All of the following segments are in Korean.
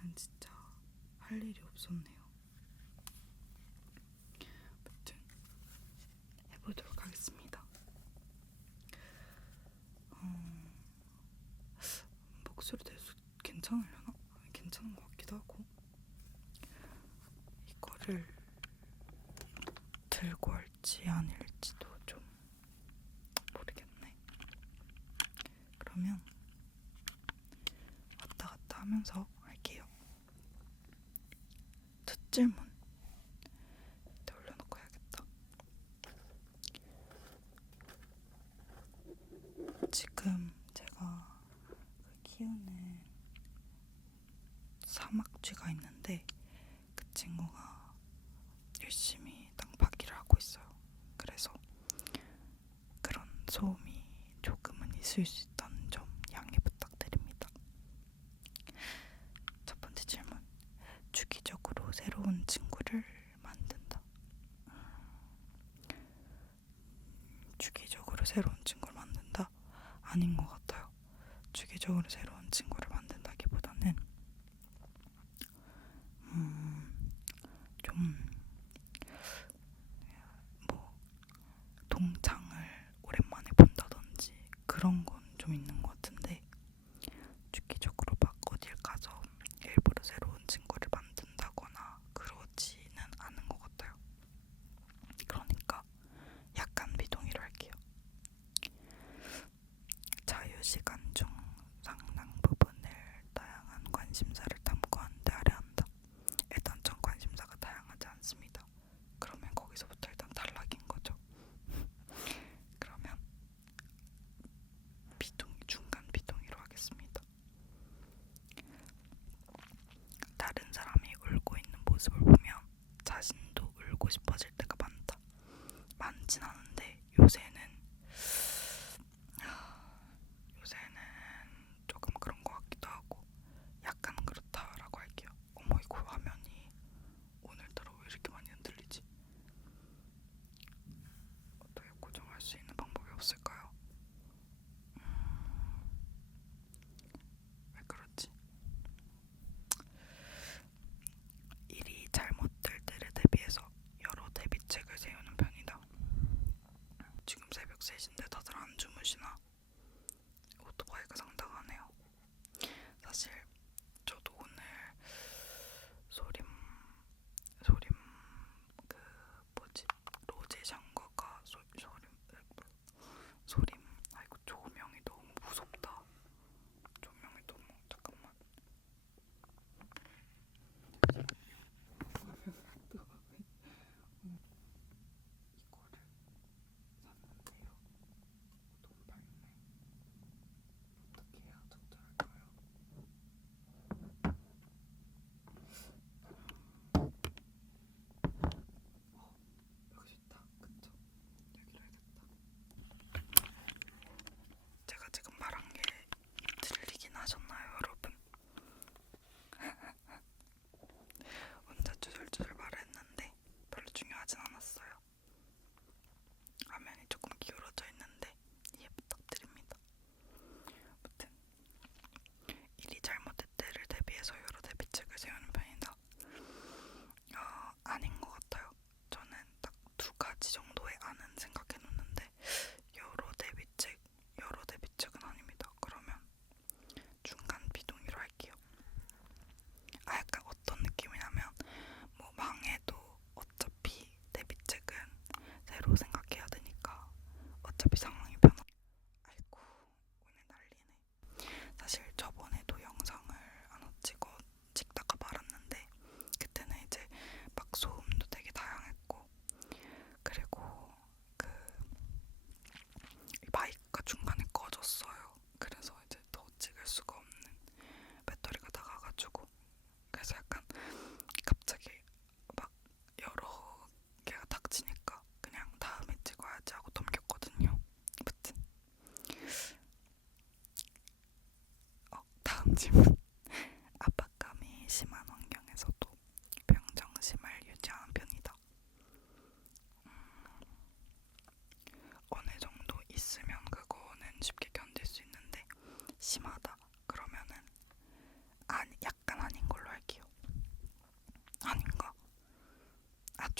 오늘은 진짜 할 일이 없었네요. 아무튼 해보도록 하겠습니다. 목소리 대수 괜찮으려나? 괜찮은 것 같기도 하고. 이거를 들고 할지 아닐지도 좀 모르겠네. 그러면 왔다 갔다 하면서 할게요. 첫 질문 일단 올려놓고 해야겠다. 지금 제가 키우는 사막쥐가 있는데 그 친구가 열심히 땅파기를 하고 있어요. 그래서 그런 소음이 조금은 있을 수 있다는 점 양해 부탁드립니다. 첫 번째 질문. 주기적으로 새로운 친구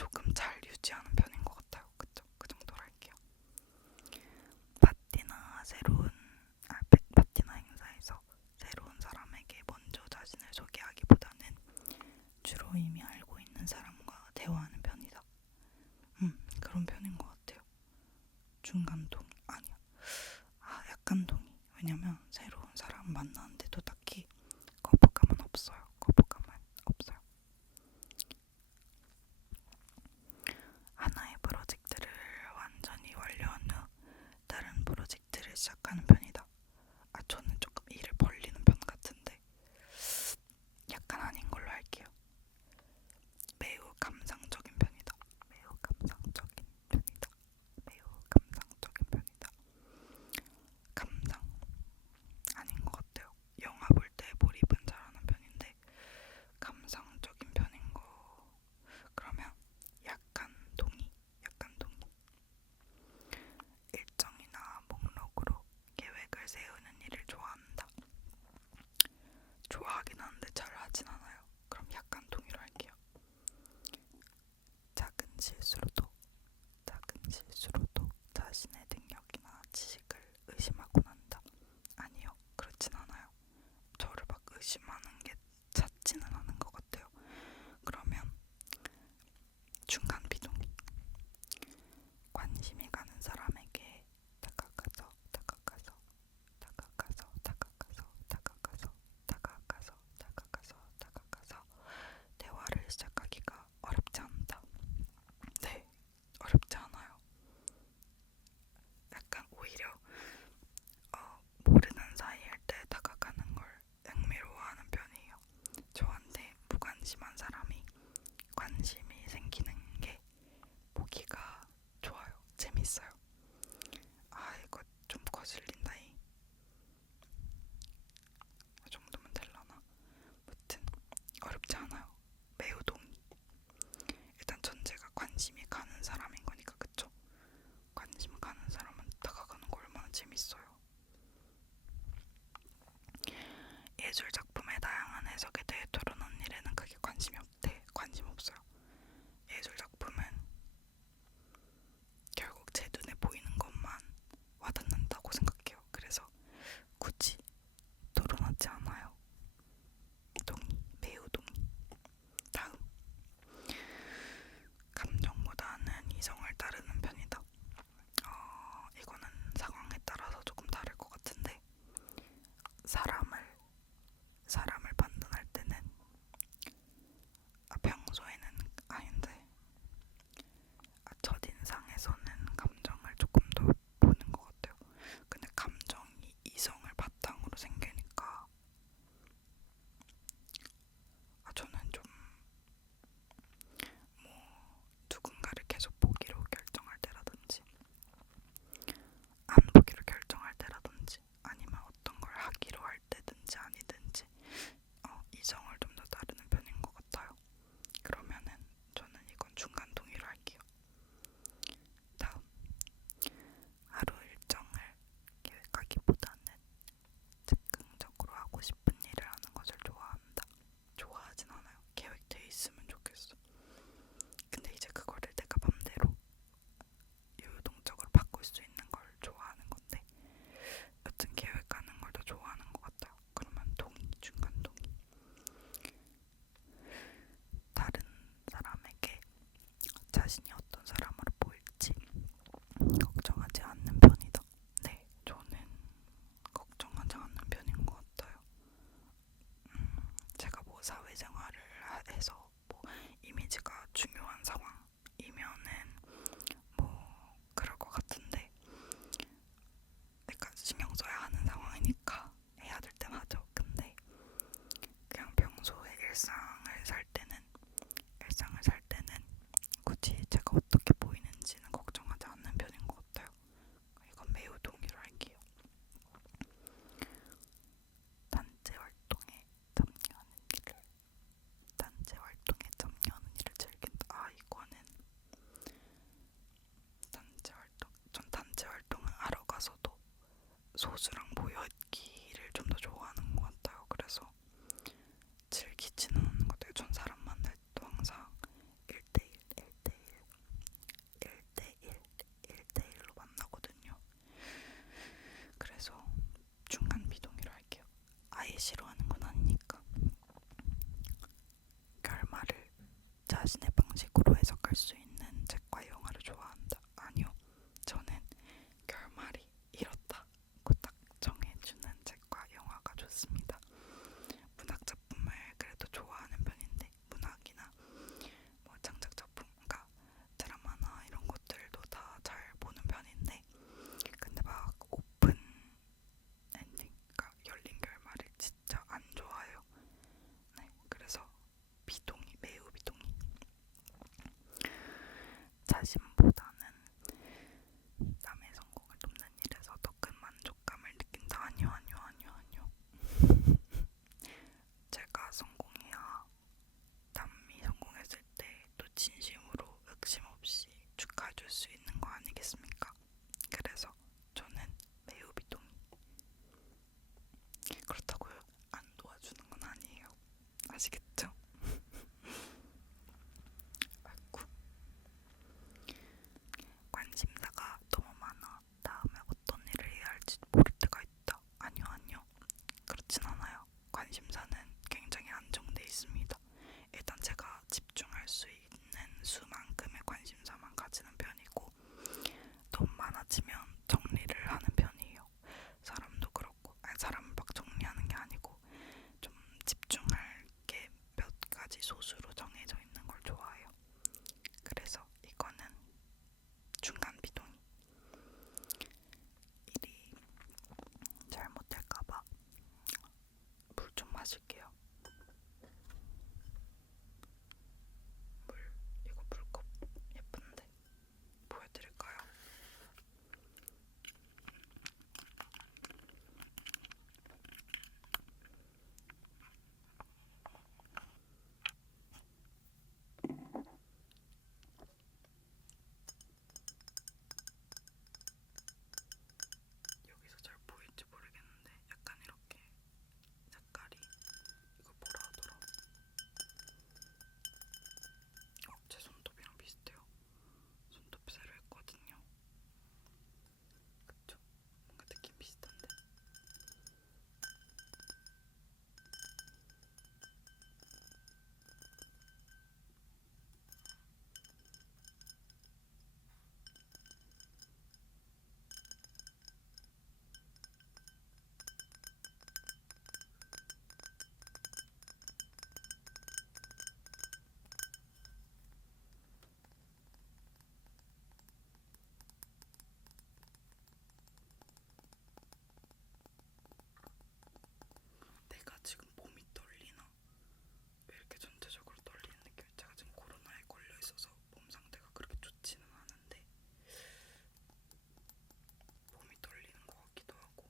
조금 잘 유지하는 편인 것 같아요. 그쵸? 그 정도로 할게요. 파티나 행사에서 새로운 사람에게 먼저 자신을 소개하기보다는 주로 이미 알고 있는 사람과 대화하는 편이다. 그런 편인 것 같아요. 중간 동의 아니야. 약간 동의. 왜냐면 새로운 사람 만나는데도 딱히 거부감은 없어요. 하나의 프로젝트를 완전히 완료한 후 다른 프로젝트를 시작하는 편이다. 저는 조금 일을 벌리는 편 같은데 약간 아닌 걸로 할게요. 매우 감상적인 편이다. 감상 아닌 것 같아요. 영화 볼 때 몰입은 잘하는 편인데 감상적인 편인 거 그러면 약간 동의. 일정이나 목록으로 계획을 세우는 일을 좋아한다. 좋아하긴 하는데 잘 하진 않아요. 그럼 약간 동의로 할게요. 작은 실수로도 자신의 능력이나 지식을 의심하곤 한다. 아니요, 그렇진 않아요. 저를 막 의심하는 게 잦지는 않은 것 같아요. 그러면 중간 비동의. 관심이 가는 사람에게 다가가서 대화를 시작하기가 어렵지 않다. 네, 어렵지 않아요. 약간 오히려 모르는 사이일 때 다가가는 걸 흥미로워하는 편이에요. 저한테 무관심한 사람이 관심이 생기는 게 보기가 좋아요. 재밌어요. 이거 좀 거슬린다잉. 이 정도면 될라나? 무튼 어렵지 않아요. 매우 동의. 일단 전제가 관심이 가는 사람인 거니까 그쵸? 관심 가는 사람은 다가가는 거 얼마나 재밌어요. 예술 작품의 다양한 해석에 대해 토론하는 일에는 크게 관심 없어요. 예술 작품은 결국 제 눈에 보이는 것만 와닿는다고 생각해요. 그래서 굳이 토론하지 않아요. 동의, 매우 동의. 다음, 감정보다는 이성을 따르는 편이다. 이거는 상황에 따라서 조금 다를 것 같은데 사람을 판단할 때는 평소에는 아닌데 첫인상에서는 감정을 조금 더 보는 것 같아요. 근데 감정이 이성을 바탕으로 생기니까 저는 좀 누군가를 계속 보기로 결정할 때라든지 안 보기로 결정할 때라든지 아니면 어떤 걸 하기로 할 때든지 아니든지 이성을 좀 더 따르는 편인 것 같아요. 그러면은 저는 이건 중간 동의로 할게요. 다음, 하루 일정을 계획하기보다는 즉흥적으로 하고 싶은 일을 하는 것을 좋아한다. 좋아하진 않아요. 계획돼 있으면 좋겠어. 근데 이제 그거를 내가 맘대로 유동적으로 바꿀 수 있는 걸 좋아하는 건데 여튼 계획하는 걸 더 좋아하는 것 같아요. 그러면 동의, 중간 동의. 다른 사람에게 자신이 어떤 사람으로 보일지 걱정하지 않는 편이다. 네, 저는 걱정하지 않는 편인 것 같아요. 제가 뭐 사회생활을 해서 뭐 이미지가 중요한 상황이면은 뭐 그럴 것 같은데 약간 신경 써야 하는 상황이니까 해야 될 땐 하죠. 근데 그냥 평소에 일상을 살 때는 굳이 제가 어떻게 보이는지는 걱정하지 않는 편인 것 같아요. 이건 매우 동의를 할게요. 단체 활동에 참여하는 일을 즐긴다. 이거는 전 단체 활동을 하러 가서도 소수랑 모여있기를 좀 더 좋아하는 것 같아요. 그래서 즐기지는 않는 것 같아요. 전 사람 만날 때도 항상 1대1 자신의 방식으로 해석할 수 있는 책과 영화를 좋아한다. 아니요. 저는 결말이 이렇다고 딱 정해주는 책과 영화가 좋습니다. 문학 작품을 그래도 좋아하는 편인데 문학이나 뭐 창작 작품, 그러니까 드라마나 이런 것들도 다 잘 보는 편인데 근데 막 오픈 엔딩, 그러니까 열린 결말을 진짜 안 좋아해요. 네, 그래서 비동의, 매우 비동의. 자신보다는 남의 성공을 돕는 일에서 더 큰 만족감을 느낀다. 아니요, 아니요, 아니요, 아니요. 제가 성공해야 남이 성공했을 때 또 진심으로 의심 없이 축하해줄 수 있는 거 아니겠습니까? 그래서 저는 매우 비동의. 그렇다고 안 도와주는 건 아니에요. 아시겠죠? 아이고. 관심사가 너무 많아. 다음에 어떤 일을 해야 할지 모를 때가 있다. 아니요, 아니요. 그렇진 않아요. 관심사는 굉장히 안정돼 있습니다. 일단 제가 집중할 수 있는 수만큼의 관심사만 가지는 편이고 너무 많아지면 정리를 하는 편이에요. 사람도 그렇고, 아니 사람을 막 정리하는 게 아니고 좀 집중할 게 몇 가지 소수로 정해져 있는 걸 좋아해요. 그래서 이거는 중간 비동의. 일이 잘못될까봐 물 좀 마실게요. 물, 이거 물컵 예쁜데 보여드릴까요? 여기서 잘 보일지 모르겠는데 약간 이렇게 색깔이, 이거 뭐라 하더라? 제 손톱이랑 비슷해요. 손톱 새로 했거든요. 그쵸? 뭔가 느낌 비슷한데? 내가 지금 몸이 떨리나? 왜 이렇게 전체적으로 떨리는 느낌? 제가 지금 코로나에 걸려 있어서 몸 상태가 그렇게 좋지는 않은데 몸이 떨리는 것 같기도 하고.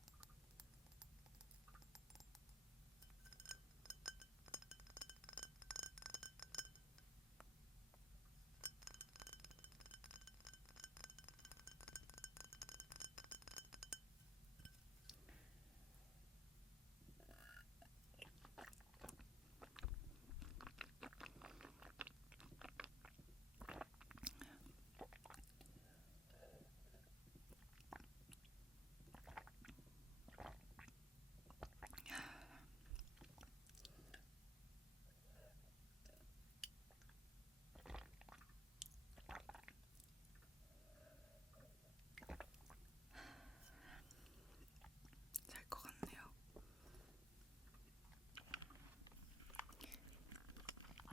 잘 것 같네요.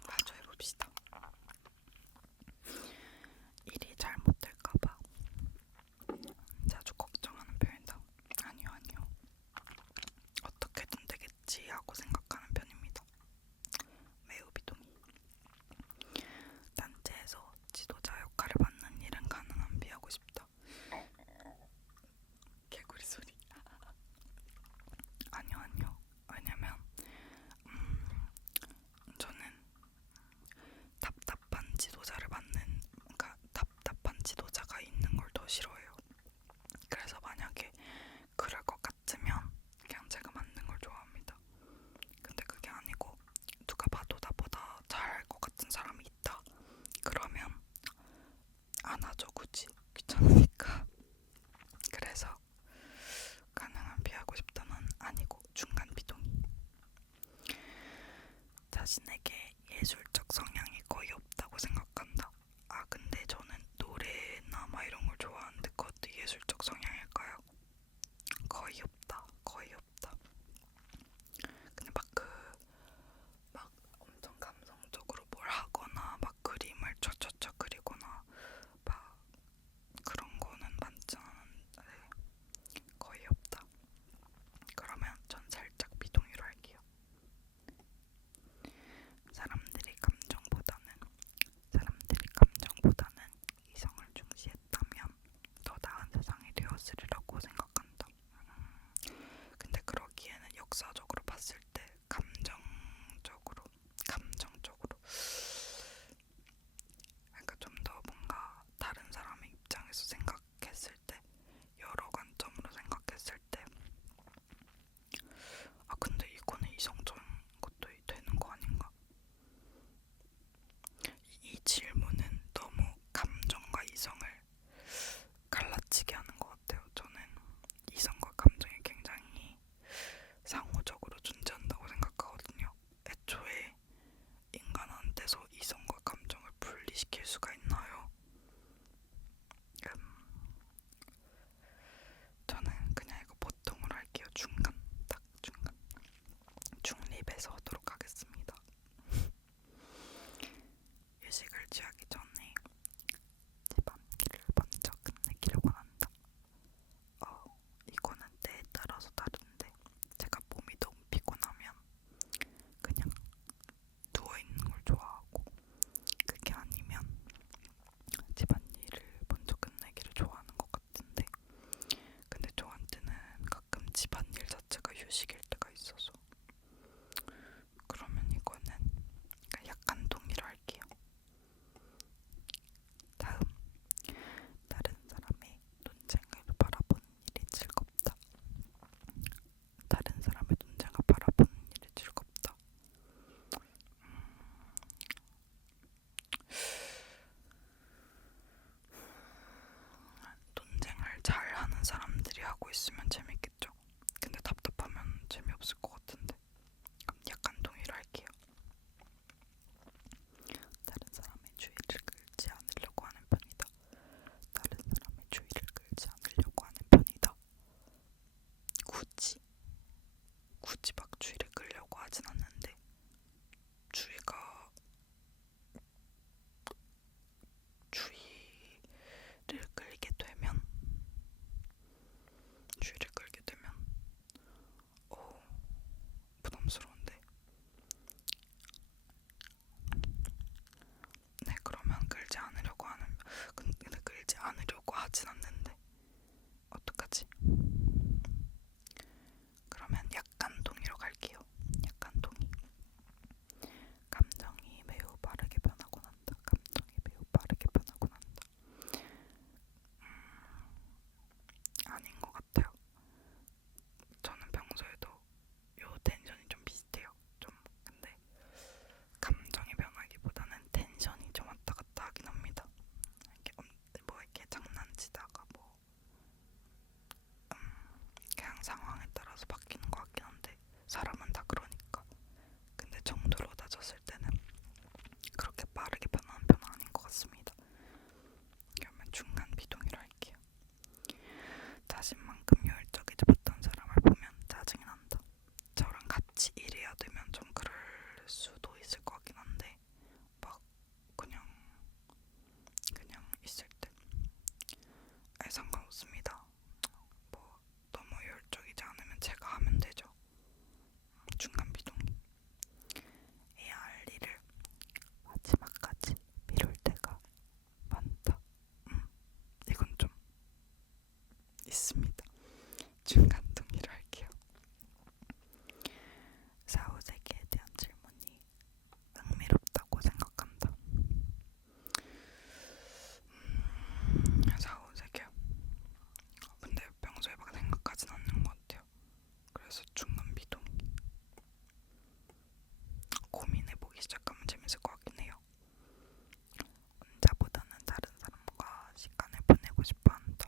마주해봅시다. 일이 잘못될까봐 자주 걱정하는 편이다. 아니요, 아니요. 어떻게든 되겠지 하고 생각하는 편입니다. 매우 비동의. 단체에서 지도자 역할을 맡는 일은 가능한 비하고 싶다. 개구리 소리. 아니요, 아니요. 왜냐면 저는 답답한 지도자를 맡는, 그러니까 답답한 지도자가 있는 걸 더 싫어해요. 그래서 만약에 그럴 것 같으면 그냥 제가 맡는 걸 좋아합니다. 근데 그게 아니고 누가 봐도 나보다 잘할 것 같은 사람이 있다. 그러면 안 하죠, 굳이. 귀찮으니까. 그래서 가능한 피하고 싶다는 아니고 중간 비동의. 자신에게 예술적 성향이 거의 없다고 중이라고 생각한다. 아 근데 저는 노래나 막 이런 걸 좋아하는데 그것도 예술적 성향일까요? 거의 없다. 거의 없다. 근데 막 엄청 감성적으로 뭘 하거나 막 그림을 촤촤촤 그리거나 막 그런 거는 많지 않은데 거의 없다. 그러면 전 살짝 비동의로 할게요. 사람들이 감정보다는 이성을 중시했다면 더 나은 세상이 되었으리라고 생각한다. 근데 그러기에는 역사적으로 봤을 때 감정적으로 그러니까 좀 더 뭔가 다른 사람의 입장에서 생각했을 때 여러 관점으로 생각했을 때 아 근데 이거는 이성적인 것도 되는 거 아닌가? 이 질문은 너무 감정과 이성을 갈라치게 하는 것 같아요. 저는 이성과 감정이 굉장히 상호적으로 존재한다고 생각하거든요. 애초에 인간한테서 이성과 감정을 분리시킬 수가 있나요? 저는 그냥 이거 보통으로 할게요. 딱 중간. 중립에서 하도록 하겠습니다. 휴식을 취하기 전에 집안일을 먼저 끝내기를 원한다. 이거는 때에 따라서 다른데 제가 몸이 너무 피곤하면 그냥 누워있는 걸 좋아하고 그게 아니면 집안일을 먼저 끝내기를 좋아하는 것 같은데 근데 저한테는 가끔 집안일 자체가 휴식일 때가 있어서 그러면 이거는 약간 동의를 할게요. 다음, 다른 사람의 논쟁을 바라보는 일이 즐겁다. 다른 사람의 논쟁을 바라보는 일이 즐겁다. 논쟁을 잘하는 사람들이 하고 있으면 재밌겠죠. 근데 답답하면 재미없을 것 같은데. 그럼 약간 동의를 할게요. 다른 사람의 주의를 끌지 않으려고 하는 편이다. 다른 사람의 주의를 끌지 않으려고 하는 편이다. 굳이 막 주의를 끌려고 하진 않는데 주의를 끌게 되면 부담스러운데. 네, 그러면 근데 끌지 않으려고 하진 않는데 어떡하지? 그러면 약간 동의로 갈게요. 약간 동의. 감정이 매우 빠르게 변하곤 한다. 아닌 것 같아요. 저는 평소에도 요 텐션이 좀 비슷해요. 좀 근데 감정이 변하기보다는 텐션이 좀 왔다 갔다 하긴 합니다. 이렇게 장난치다가 그냥 상황에 따라서 바뀌는 것 같긴 한데 사람은 다 그러니까. 근데 정도로 따졌을 때는 그렇게 빠르게 변하는 편은 아닌 것 같습니다. 그러면 중간 비동의로 할게요. 자신만큼 효율적이지 못한 사람을 보면 짜증이 난다. 저랑 같이 일해야 되면 좀 그럴 수도 있을 것 같긴 한데 막 그냥 있을 때 상관없습니다. 너무 효율적이지 않으면 제가 하면 되죠. 중간 비동의. 해야 할 일을 마지막까지 미룰 때가 많다. 이건 좀 있습니다. 중간 동의를 할게요. 사후세계에 대한 질문이 흥미롭다고 생각한다. 사후세계. 근데 평소에 막 생각하진 않는 것 같아요. 그래서 중간 비동의. 고민해보기 시작하면 재밌을 것 같긴 해요. 혼자보다는 다른 사람과 시간을 보내고 싶어 한다.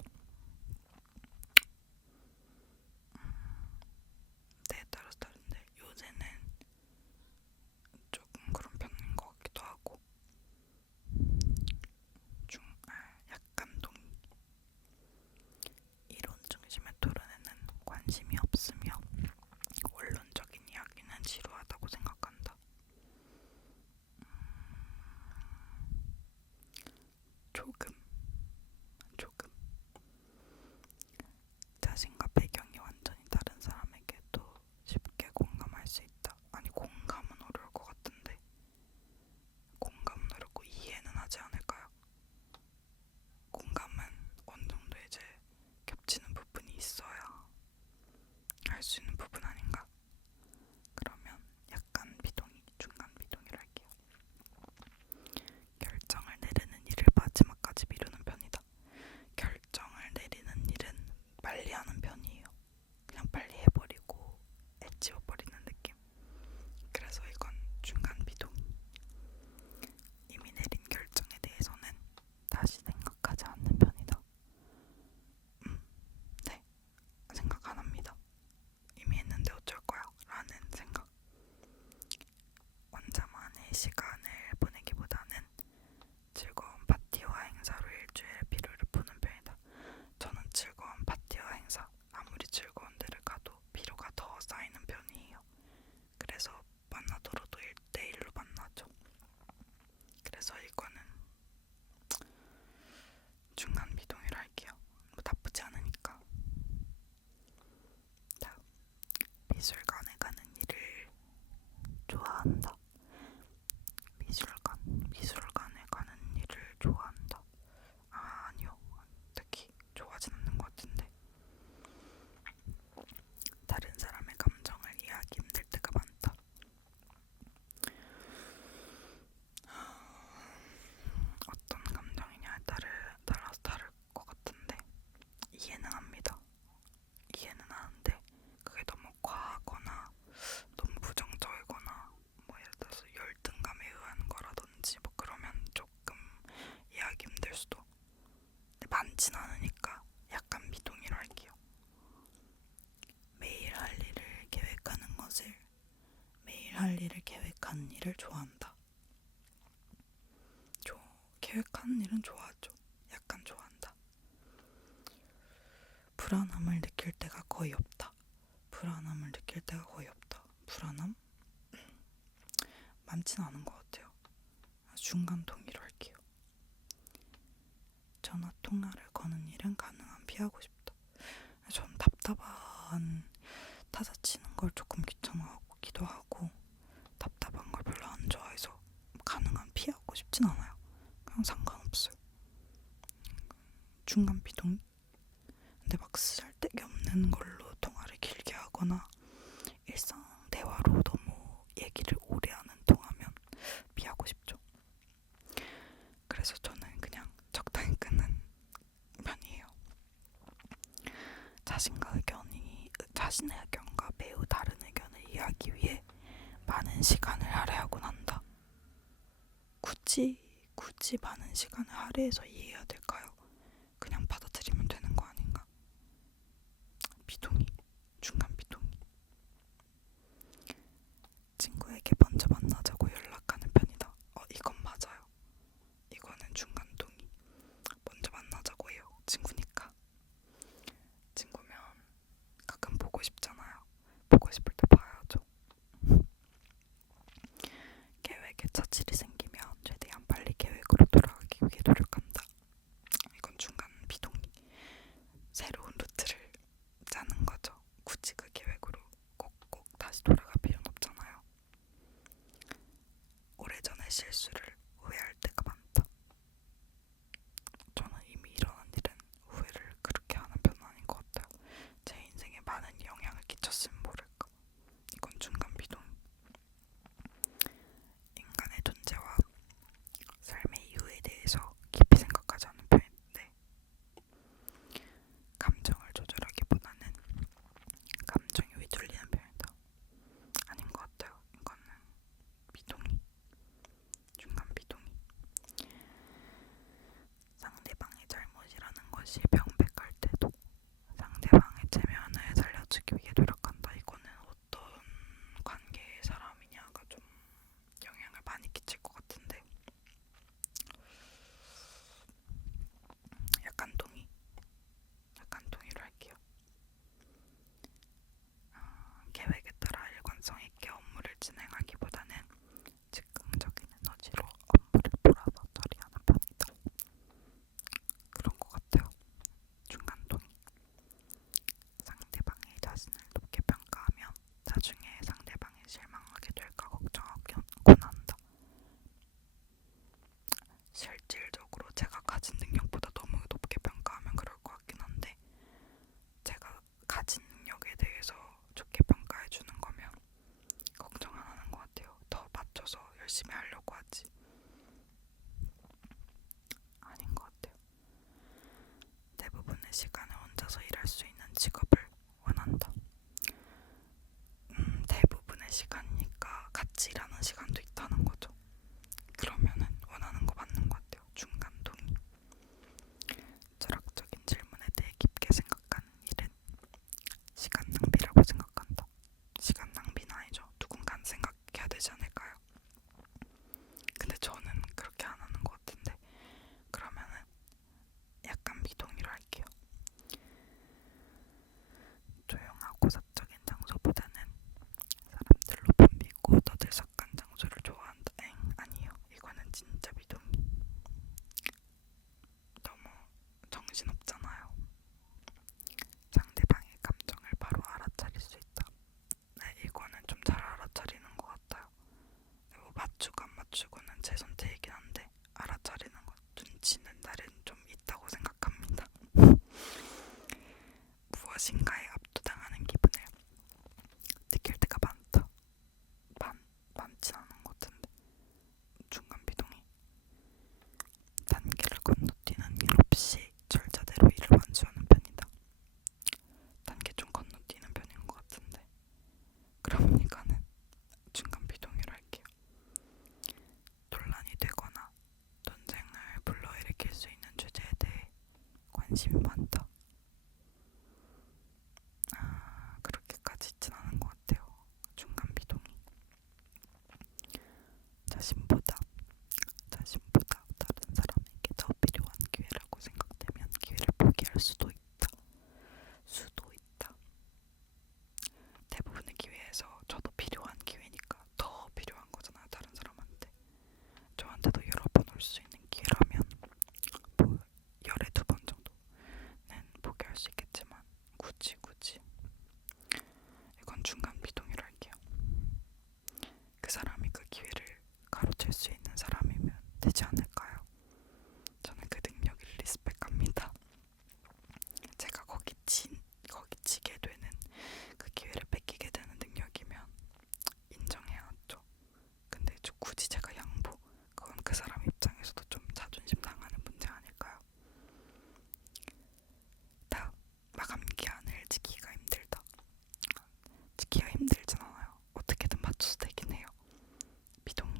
계획하는 일은 좋아하죠. 약간 좋아한다. 불안함을 느낄 때가 거의 없다. 불안함을 느낄 때가 거의 없다. 불안함? 많진 않은 것 같아요. 중간 통일로 할게요. 전화 통화를 거는 일은 가능한 피하고 싶다. 전 답답한 타자 치는 걸 조금 귀찮아하기도 하고 답답한 걸 별로 안 좋아해서 가능한 피하고 싶진 않아요. 그냥 상관없어요. 중간 비동의? 근데 막 쓸데기 없는 걸로 통화를 길게 하거나 일상 대화로 너무 얘기를 오래 하는 통화면 피하고 싶죠. 그래서 저는 그냥 적당히 끊는 편이에요. 자신의 의견과 매우 다른 의견을 이해하기 위해 많은 시간을 할애하곤 한다. 굳이 많은 시간을 할애해서 이해해야 될까요? 그냥 받아들이면 되는 거 아닌가? 비동의, 중간 비동의. 친구에게 먼저 만나자고 연락하는 편이다. 이건 맞아요. 이거는 중간 동의. 먼저 만나자고 해요. 친구니까. 친구면 가끔 보고 싶잖아요. 보고 싶을 때 봐야죠. 계획에 차질이 생기면 최대한 빨리 계획으로 돌아가기 위해 노력한다. 이건 중간 비동의. 새로운 루트를 짜는 거죠. 굳이 그 계획으로 꼭 다시 돌아갈 필요는 없잖아요. 오래전의 실수를 후회할 때가 많다. 저는 이미 일어난 일은 후회를 그렇게 하는 편은 아닌 것 같아요. 제 인생에 많은 영향을 끼쳤으면 모를까. 이건 중간 비동. 인간의 존재와 삶의 이유에 대해서 깊이 생각하지 않는 편인데 감정을 조절하기보다는 감정이 휘둘리는 편이다. 아닌 것 같아요. 이거는 비동의. 중간 비동의. 상대방의 잘못이라는 것이 명백할 때도 상대방의 체면을 살려주기 위해 노력한다. 이거는 어떤 관계의 사람이냐가 좀 영향을 많이 끼칠 것 같은데 약간 동의로 할게요. 계획에 따라 일관성 있게 업무를 진행하기보다는 즉흥적인 에너지로 업무를 몰아서 처리하는 편이다. 그런 것 같아요. 중간 동의. 상대방의 자신을 높게 평가하면 나중에 상대방이 실망하게 될까 걱정하곤 한다. 실질적으로 제가 가진 능력보다 너무 높게 평가하면 그럴 것 같긴 한데 제가 가진 능력에 대해서 좋게 평가해주는 거면 걱정 안 하는 것 같아요. 더 맞춰서 열심히 하려고 하지. 아닌 것 같아요. 대부분의 시간을 혼자서 일할 수 있는 직업을 원한다. 대부분의 시간이니까 같이 일하는 시간도 있다는 거죠. 그러면은 원하는 거 맞는 것 같아요. 중간 동의. 철학적인 질문에 대해 깊게 생각하는 일은 시간 낭비라고 생각한다. 시간 낭비는 아니죠. 누군가는 생각해야 되지 않을까요? 근데 저는 그렇게 안 하는 것 같은데 그러면은 약간 비동의로 할게요. 조용하고 사적인 장소보다는 사람들로 붐비고 떠들썩한 장소를 좋아한다. 되지 않을까요? 저는 그 능력을 리스펙합니다. 제가 거기 치게 되는 그 기회를 뺏기게 되는 능력이면 인정해야죠. 근데 굳이 제가 양보, 그건 그 사람 입장에서도 좀 자존심 상하는 문제 아닐까요? 다음, 마감 기한을 지키기가 힘들다. 지키기가 힘들진 않아요. 어떻게든 맞춰서 되긴 해요. 비동의.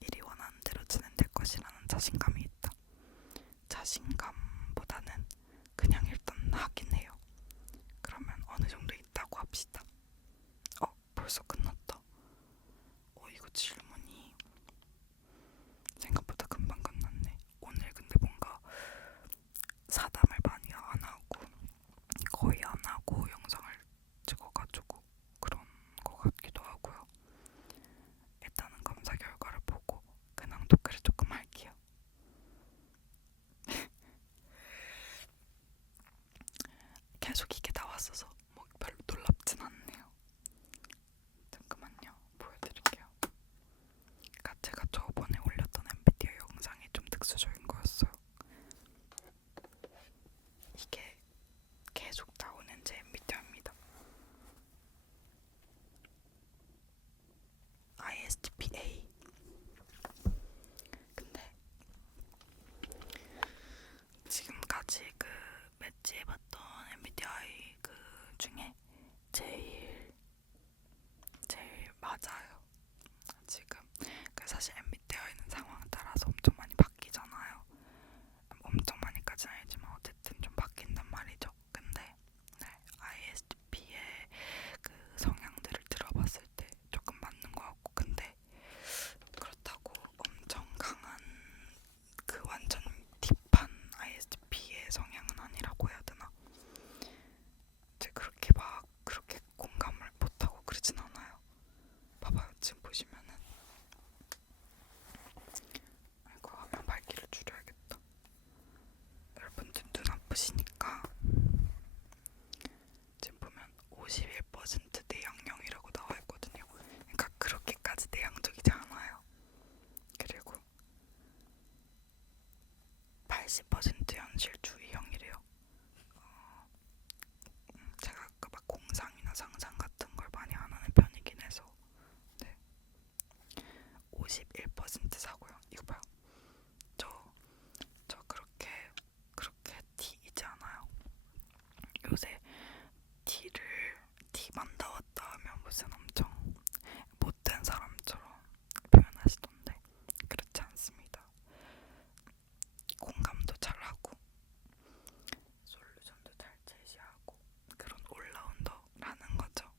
일이 원하는 대로 진행될 것이라는 자신감이 있다. 자신감보다는 그냥 일단 하긴 해요. 그러면 어느 정도 있다고 합시다. 벌써 끝났다. 이거 질문이 생각보다 금방 끝났네. 오늘 근데 뭔가 사담을 많이 안 하고 거의 안 하고 영상을 찍어가지고 그런 거 같기도 하고요. 일단은 검사 결과를 보고 근황 토크를 조금 할게요. 계속 이게 나왔어서 뭐 별로 놀랍진 않네요. 잠깐만요. 보여드릴게요. 그러니까 제가 저번에 올렸던 MBTI 영상이 좀 특수적인 거였어요. 이게 계속 나오는 제 MBTI입니다. ISTPA. 근데 지금까지 그 매치해봤던 MBTI 그 중에 제일 맞아요. 지금 그 사실 MBTI는 상황에 따라서 엄청 많이 바뀌잖아요. 엄청 많이까지는 아니지만 어쨌든 좀 바뀐단 말이죠. 근데 네, ISTP의 그 성향들을 들어봤을 때 조금 맞는 것 같고, 근데 그렇다고 엄청 강한 그 완전 딥한 ISTP의 성향은 아니라고 해야 되나? 그렇게 공감을 못하고 그러진 않아요. 봐봐요, 지금 보시면은. 아이고, 화면 밝기를 줄여야겠다. 여러분들 눈 아프시니까 지금 보면 51% 내향형이라고 나와 있거든요. 그러니까 그렇게까지 내향적이지 않아요. 그리고 80% 현실주의형이래요. 제가 막 공상이나 상상 같은 걸 많이 안 하는 편이긴 해서. 네. 51% 사고요. 이거 봐요. 저 그렇게 T이지 않아요. 요새 T만 나왔다 하면 무슨 엄청 못된 사람처럼 표현하시던데 그렇지 않습니다. 공감도 잘하고 솔루션도 잘 제시하고 그런 올라운더라는 거죠.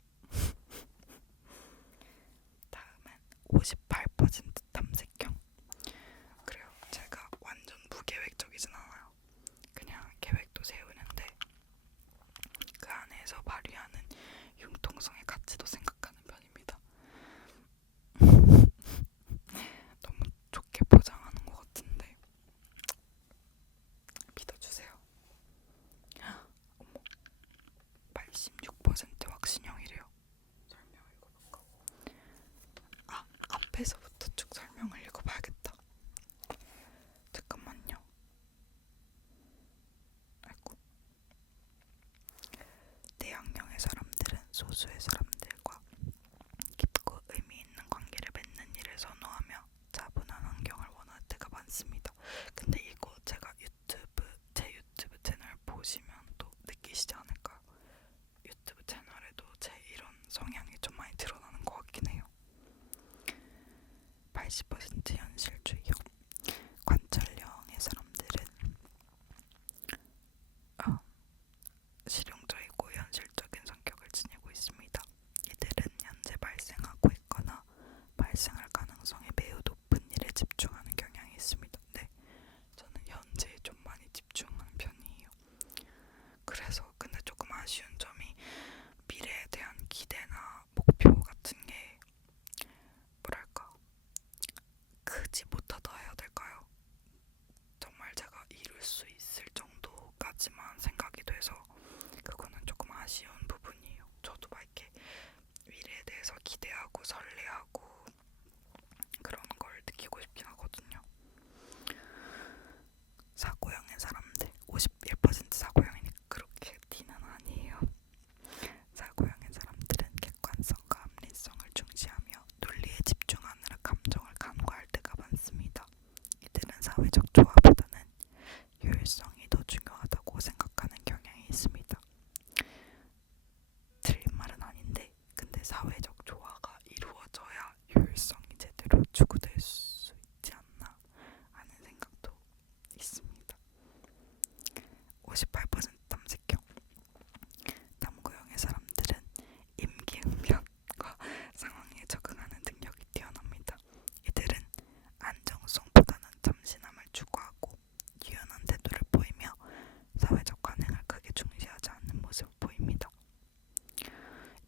다음은 58% 탐색형. 그래요. 제가 완전 무계획적이진 않아요. 그냥 계획도 세우는데 그 안에서 발휘하는 융통성의 가치도 생각하는 편입니다. 너무 좋게 포장하는 것 같은데 믿어주세요. 어머, 86% 확신형이래요. 설명 읽어볼까? 앞에서부터 쭉 설명을 읽어봐야겠다. 잠깐만요. 아이고. 내향형의 사람들은 소수의 사람들과 깊고 의미 있는 관계를 맺는 일을 선호하며 차분한 환경을 원할 때가 많습니다. 근데 이거 제가 제 유튜브 채널 보시면 또 느끼시지 않을까요? 유튜브 채널에도 제 이런 성향이 좀 많이 드러나는 것 같긴 해요. 80% 현실주의형. 관찰형의 사람들은 실용적이고 현실적인 성격을 지니고 있습니다. 이들은 현재 발생하고 있거나 발생할 가능성이 매우 높은 일에 집중하는 경향이 있습니다. 네, 저는 현재에 좀 많이 집중하는 편이에요. 그래서 근데 조금 아쉬운 점이 미래에 대한 기대나 목표 같은 게 뭐랄까 크지 못하다 해야 될까요? 정말 제가 이룰 수 있을 정도까지만 생각이 돼서 그거는 조금 아쉬운 부분이에요. 저도 막 이렇게 미래에 대해서 기대하고 설레하고 그런 걸 느끼고 싶긴 하거든요. 사회적 조화보다는 효율성이 더 중요하다고 생각하는 경향이 있습니다. 틀린 말은 아닌데 근데 사회적 조화가 이루어져야 효율성이 제대로 추구될 수 있지 않나 하는 생각도 있습니다. 58% 탐색형. 탐구형의 사람들은 임기응변과 상황에 적응하는 능력이 뛰어납니다. 이들은 안정성보다는 참신함을 추구하고 유연한 태도를 보이며 사회적 관행을 크게 중시하지 않는 모습을 보입니다.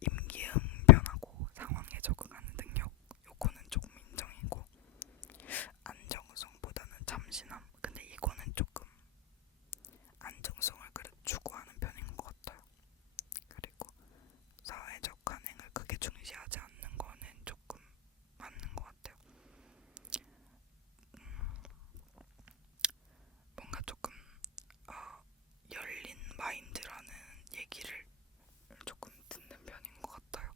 임기응변하고 상황에 적응하는 능력, 요거는 조금 인정이고, 안정성보다는 참신함, 근데 이거는 조금 안정성을 그래도 추구하는 편인 것 같아요. 그리고 사회적 관행을 크게 중시하지 않는 거는 조금 맞는 것 같아요. 뭔가 조금 열린 마인드라는 얘기를 조금 듣는 편인 것 같아요.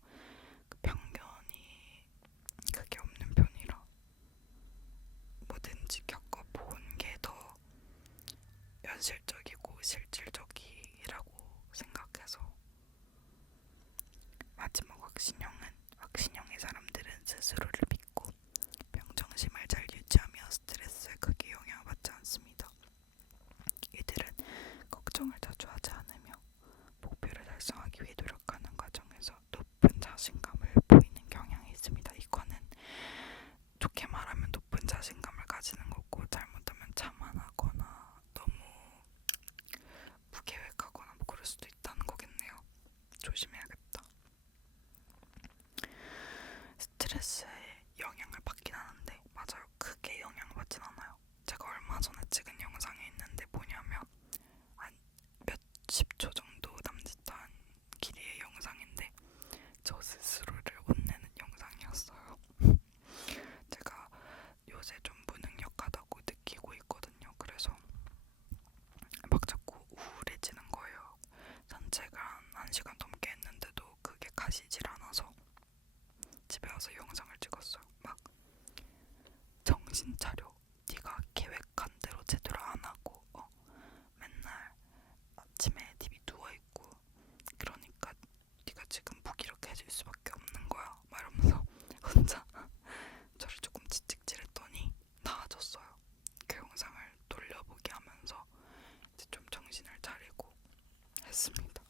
그 편견이 크게 없는 편이라 뭐든지 겪어본 게 더 현실적이고 실질적이라고 생각해서. 마지막 확신형의 사람들은 스스로를 믿고 평정심을 잘 유지하며 스트레스에 크게 영향을 받지 않습니다. 이들은 걱정을 자주 하지 않으며 목표를 달성하기 위해 노력하는 과정에서 높은 자신감을 보이는 경향이 있습니다. 이거는 좋게 말하면 높은 자신감을 가지는 거고, 잘못하면 자만하거나 너무 무계획하거나 뭐 그럴 수도 있다는 거겠네요. 조심해야겠다. 스트레스에 영향을 받긴 하는데, 맞아요. 크게 영향을 받진 않아요. 제가 얼마 전에 찍은 영상이 있는데 뭐냐면 한 몇십 초 정도 남짓한 길이의 영상인데 저 스스로를 혼내는 영상이었어요. 제가 요새 좀 무능력하다고 느끼고 있거든요. 그래서 막 자꾸 우울해지는 거예요. 산책을 한 1시간 넘게 했는데도 그게 가시질 않아서 집에 와서 영상을 찍었어요. 막 정신 차려. 네가 계획한 대로 제대로 안 하고 맨날 아침에 TV 누워있고 그러니까 네가 지금 무기력해질 수밖에 없는 거야. 막 이러면서 혼자 저를 조금 채찍질했더니 나아졌어요. 그 영상을 돌려보기 하면서 이제 좀 정신을 차리고 했습니다.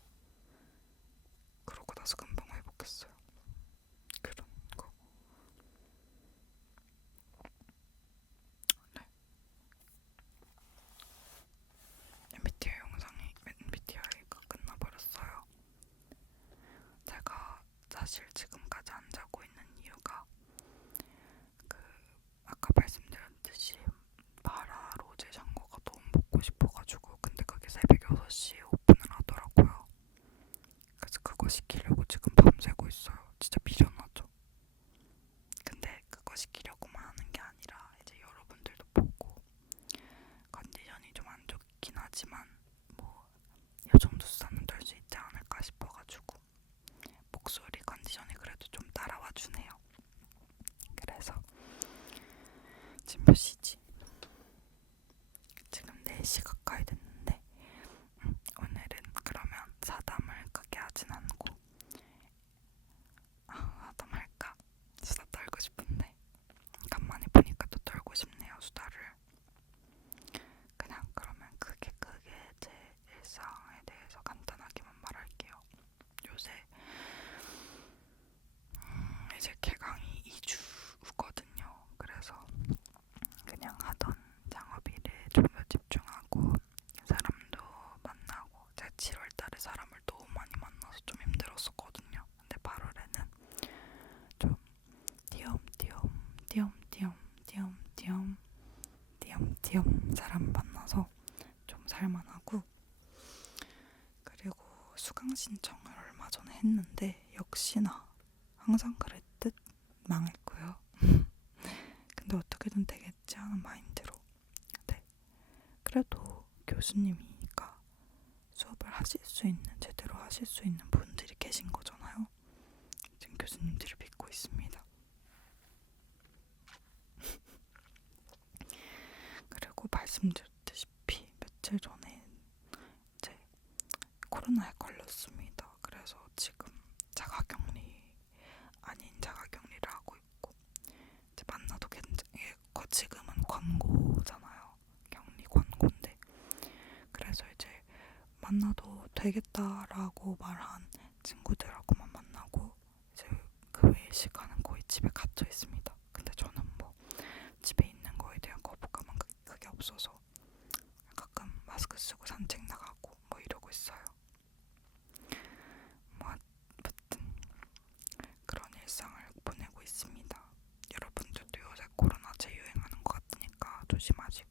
그러고 나서 금방 회복했어요. 그런 거. 네. MBTI가 끝나버렸어요. 제가 사실 지금까지 안 자고 있는 이유가 그 아까 말씀드렸듯이 마라 로제 샹궈가 너무 먹고 싶어가지고, 근데 그게 새벽 6시에 오픈을 하더라고요. 그래서 그거 시키려고 지금 밤새고 있어요. 진짜 미련하죠. 근데 그거 시키려고만 하는 게 아니라 이제 여러분들도 보고 컨디션이 좀 안 좋긴 하지만 뭐 이 정도 수다는 덜 수 있지 않을까 싶어가지고 목소리 컨디션이 그래도 좀 따라와 주네요. 그래서 지금 몇 시지? 지금 4시 가까이 됐는데 오늘은 그러면 사담을 크게 하진 않고 사담할까? 수다 떨고 싶은데 간만에 보니까 또 떨고 싶네요. 수다를. 그냥 그러면 크게 제 일상에 대해서 간단하게만 말할게요. 요새 이제 개강이 2주 후거든요. 그래서 그냥 하던 창업일에 좀 더 집중하고 사람도 만나고, 제가 7월달에 사람을 너무 많이 만나서 좀 힘들었었거든요. 근데 8월에는 좀 띄엄띄엄 사람 만나서 좀 살만하고, 그리고 수강 신청을 얼마 전에 했는데 역시나 항상 그랬듯 망했고요. 근데 어떻게든 되겠지 하는 마인드로. 네. 그래도 교수님이니까 수업을 제대로 하실 수 있는 분들이 계신 거잖아요. 지금 교수님들을 믿고 있습니다. 그리고 말씀드렸다시피 며칠 전에 이제 코로나에 걸렸습니다. 그래서 지금 자가격리 아닌 자가격리를 하고 있고 이제 만나도 괜찮게 지금은 권고잖아요. 격리 권고인데 그래서 이제 만나도 되겠다라고 말한 친구들하고만 만나고 이제 그 외의 시간은 거의 집에 갇혀 있습니다. 근데 저는 뭐 집에 있는 거에 대한 거부감은 크게 없어서 가끔 마스크 쓰고 산책 나가고 뭐 이러고 있어요. 뭐 아무튼 그런 일상을 보내고 있습니다. 여러분들도 요새 코로나 재유행하는 것 같으니까 조심하시고